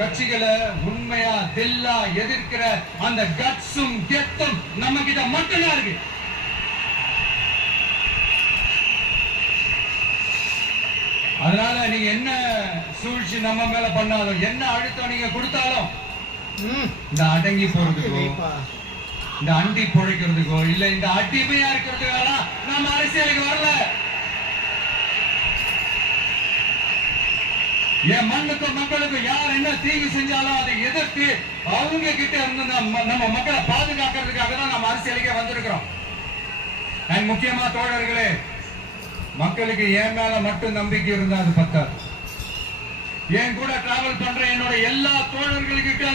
கட்சிகளை உண்மையா தில்லா எதிர்க்கிற அந்த கட்ஸும் கெத்தும் நம்ம கிட்ட மட்டும்தான் இருக்கு. அதனால நீங்க என்ன சூழ்ச்சி நம்ம மேல பண்ணாலும், என்ன அழுத்தம் நீங்க கொடுத்தாலும், இந்த அடங்கி போறதுக்கோ, இந்த அண்டி பொழைக்கிறதுக்கோ, இல்ல இந்த அடிமையா இருக்கிறதுக்காக நம்ம அரசியலுக்கு வரல. என் மண்ணுக்கும் மக்களுக்கும் யார் என்ன தீங்கு செஞ்சாலும் அதை எதிர்த்து அவங்க கிட்ட இருந்து நம்ம மக்களை பாதுகாக்கிறதுக்காக தான் நம்ம அரசியலுக்கே வந்திருக்கிறோம். முக்கியமா தோழர்களே, மக்களுக்கு என் மேல மட்டும் நம்பிக்கை இருந்தா அது பத்தாது. என் கூட டிராவல் பண்ற என்னோட எல்லா தோழர்களுக்கு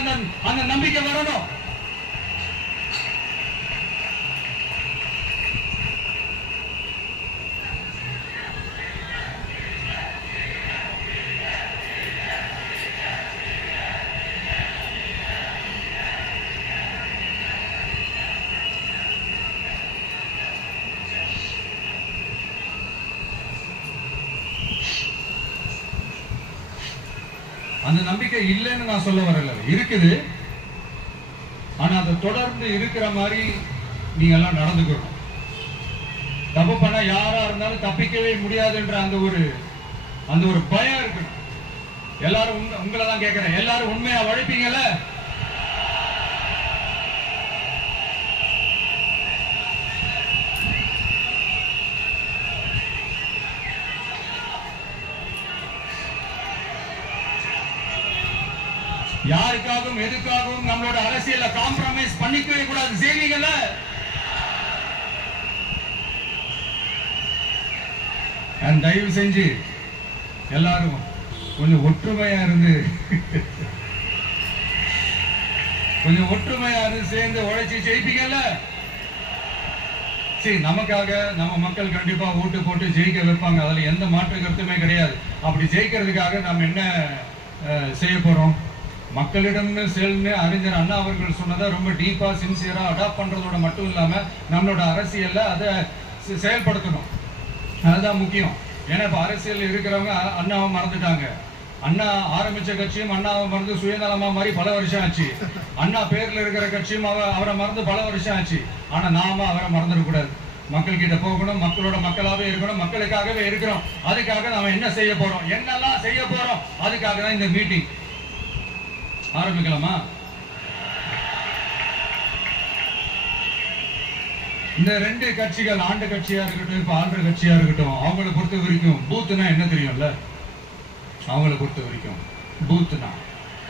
அந்த நம்பிக்கை வரணும். அந்த நம்பிக்கை இல்லைன்னு நான் சொல்ல வரல, இருக்குது. ஆனா அதை தொடர்ந்து இருக்கிற மாதிரி நீங்க எல்லாம் நடந்துக்கணும். தப்பு பண்ண யாரா இருந்தாலும் தப்பிக்கவே முடியாதுன்ற அந்த ஒரு பயம் இருக்கணும். எல்லாரும் உங்களை தான் கேட்கிறேன், எல்லாரும் உண்மையா உழைப்பீங்கல்ல? யாருக்காகவும் எதுக்காகவும் நம்மளோட அரசியல காம்ப்ரமைஸ் பண்ணிக்கவே கூடாது. செய்வீங்கல்ல? தயவு செஞ்சு எல்லாரும் கொஞ்சம் ஒற்றுமையா இருந்து சேர்ந்து உழைச்சி ஜெயிப்பீங்கல்ல? சரி, நமக்காக நம்ம மக்கள் கண்டிப்பா ஓட்டு போட்டு ஜெயிக்க வைப்பாங்க, அதுல எந்த மாற்று கருத்துமே கிடையாது. அப்படி ஜெயிக்கிறதுக்காக நம்ம என்ன செய்ய போறோம்? மக்களிடம் சேர்ந்து அறிஞர் அண்ணா அவர்கள் சொன்னதை ரொம்ப டீப்பா சின்சியரா அடாப்ட் பண்றதோட மட்டும் இல்லாம நம்மளோட அரசியல்ல அதை செயல்படுத்தணும். அதுதான் முக்கியம். ஏன்னா இப்ப அரசியல் இருக்கிறவங்க அண்ணாவை மறந்துட்டாங்க. அண்ணா ஆரம்பிச்ச கட்சியும் அண்ணாவை மறந்து சுயநலமா மாதிரி பல வருஷம் ஆச்சு. அண்ணா பேர்ல இருக்கிற கட்சியும் அவரை மறந்து பல வருஷம் ஆச்சு. ஆனா நாம அவரை மறந்துடக்கூடாது. மக்கள் கிட்ட போகணும், மக்களோட மக்களாவே இருக்கணும், மக்களுக்காகவே இருக்கிறோம். அதுக்காக நாம என்ன செய்ய போறோம், என்னெல்லாம் செய்ய போறோம், அதுக்காக தான் இந்த மீட்டிங். ஆரம்பிக்கலாமா? இந்த ரெண்டு கட்சிகள், ஆண்டு கட்சியா இருக்கட்டும், இப்ப ஆள்ற கட்சியா இருக்கட்டும், அவங்களை பொறுத்த வரைக்கும் பூத்துனா என்ன தெரியும்ல? அவங்களை பொறுத்த வரைக்கும் பூத்துனா